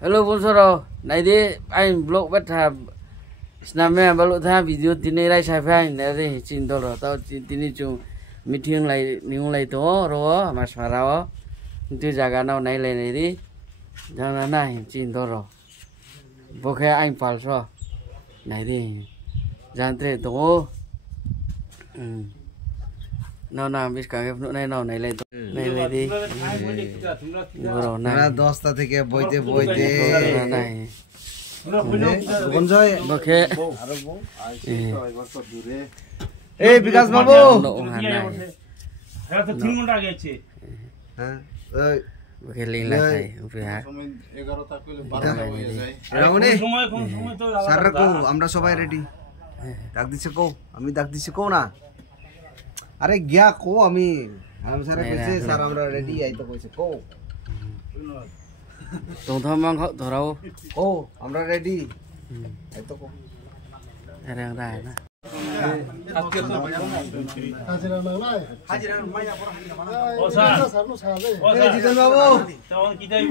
Hello bonsoro, này đi anh blog bắt thà snapmẹ balu tha video tini rai sai phai này đi chín đó rồi tao tini chung meeting lại niung lại to rồi mà sarao itu jaga nào này lại này đi jangan này chín đó rồi bố khai anh falso này đi jangan tre to nào nào biết cả cái này nào này lại đi rồi này 10টা থেকে বইতে বইতে này বঞ্জয় বখে এই বিকাশ বাবু হ্যাঁ তো 3 ঘন্টা আগে আছে হ্যাঁ ওই বখে লিং লাগাই উপরে হ্যাঁ 11টা কইলে 12টা হয়ে যায় রাউনি কম সময় তো স্যার কো আমরা সবাই রেডি ডাক দিছে কো আমি ডাক দিছি কো না আরে গিয়া কো আমি আরাম স্যার কইছে স্যার আমরা রেডি আইতো কইছে কো 동탐만 더라고 ও আমরা রেডি আইতো কো এরং দা না ও স্যার এই জিতন বাবু তখন কি দেব